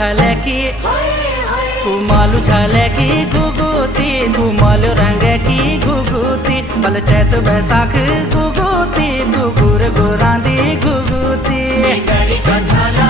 झाल्या की कुमालू झाल्या की घुगुती घुमाल रंग की घुगुती बल चैत बैसाख घुगुती घुगुर गोरांदी घुगुती गणी का झाला